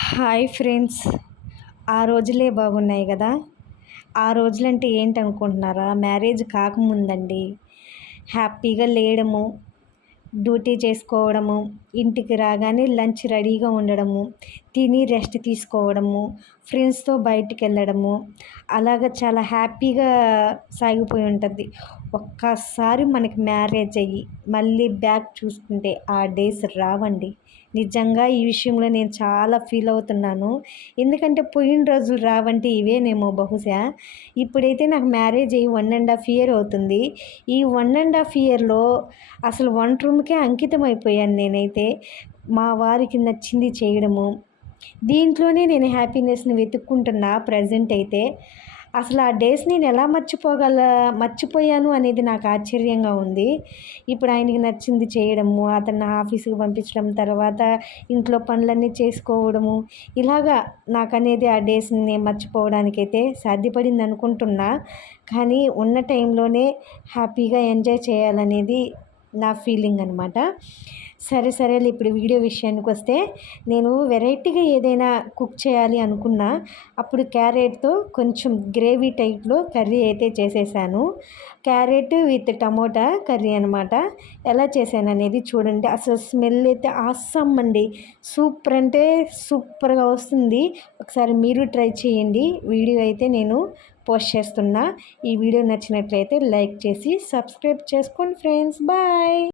Hi friends. ఆ రోజులే బాగున్నాయి కదా. ఆ రోజులంటే ఏంటనుకుంటున్నారా? మ్యారేజ్ కాకముందండి. హ్యాపీగా లేయడము, డ్యూటీ చేసుకోవడము, ఇంటికి రాగానే లంచ్ రెడీగా ఉండడము, తిని రెస్ట్ తీసుకోవడము, ఫ్రెండ్స్తో బయటికి వెళ్ళడము, అలాగ చాలా హ్యాపీగా సాగిపోయి ఉంటుంది. ఒక్కసారి మనకి మ్యారేజ్ అయ్యి మళ్ళీ బ్యాక్ చూసుకుంటే ఆ డేస్ రావండి. నిజంగా ఈ విషయంలో నేను చాలా ఫీల్ అవుతున్నాను. ఎందుకంటే పోయిన రోజులు రావంటే ఇవేనేమో బహుశా. ఇప్పుడైతే నాకు మ్యారేజ్ అయ్యి 1.5 ఇయర్ అవుతుంది. ఈ 1.5 ఇయర్లో అసలు వంట రూమ్కే అంకితం అయిపోయాను నేనైతే. మా వారికి నచ్చింది చేయడము, దీంట్లోనే నేను హ్యాపీనెస్ని వెతుక్కుంటున్నా ప్రజెంట్ అయితే. అసలు ఆ డేస్ నేను ఎలా మర్చిపోయాను అనేది నాకు ఆశ్చర్యంగా ఉంది. ఇప్పుడు ఆయనకి నచ్చింది చేయడము, అతన్ని ఆఫీస్కి పంపించడం, తర్వాత ఇంట్లో పనులన్నీ చేసుకోవడము, ఇలాగా నాకనేది ఆ డేస్ని మర్చిపోవడానికైతే సాధ్యపడింది అనుకుంటున్నా. కానీ ఉన్న టైంలోనే హ్యాపీగా ఎంజాయ్ చేయాలనేది నా ఫీలింగ్ అనమాట. సరేలే, ఇప్పుడు వీడియో విషయానికి వస్తే, నేను వెరైటీగా ఏదైనా కుక్ చేయాలి అనుకున్నా. అప్పుడు క్యారెట్తో కొంచెం గ్రేవీ టైప్లో కర్రీ అయితే చేసేసాను. క్యారెట్ విత్ టమోటా కర్రీ అనమాట. ఎలా చేశాను అనేది చూడండి. అసలు స్మెల్ అయితే ఆసమ్ అండి. సూపర్ అంటే సూపర్గా వస్తుంది. ఒకసారి మీరు ట్రై చేయండి. వీడియో అయితే నేను పోస్ట్ చేస్తున్నా. ఈ వీడియో నచ్చినట్లయితే లైక్ చేసి సబ్స్క్రైబ్ చేసుకోండి ఫ్రెండ్స్. బాయ్.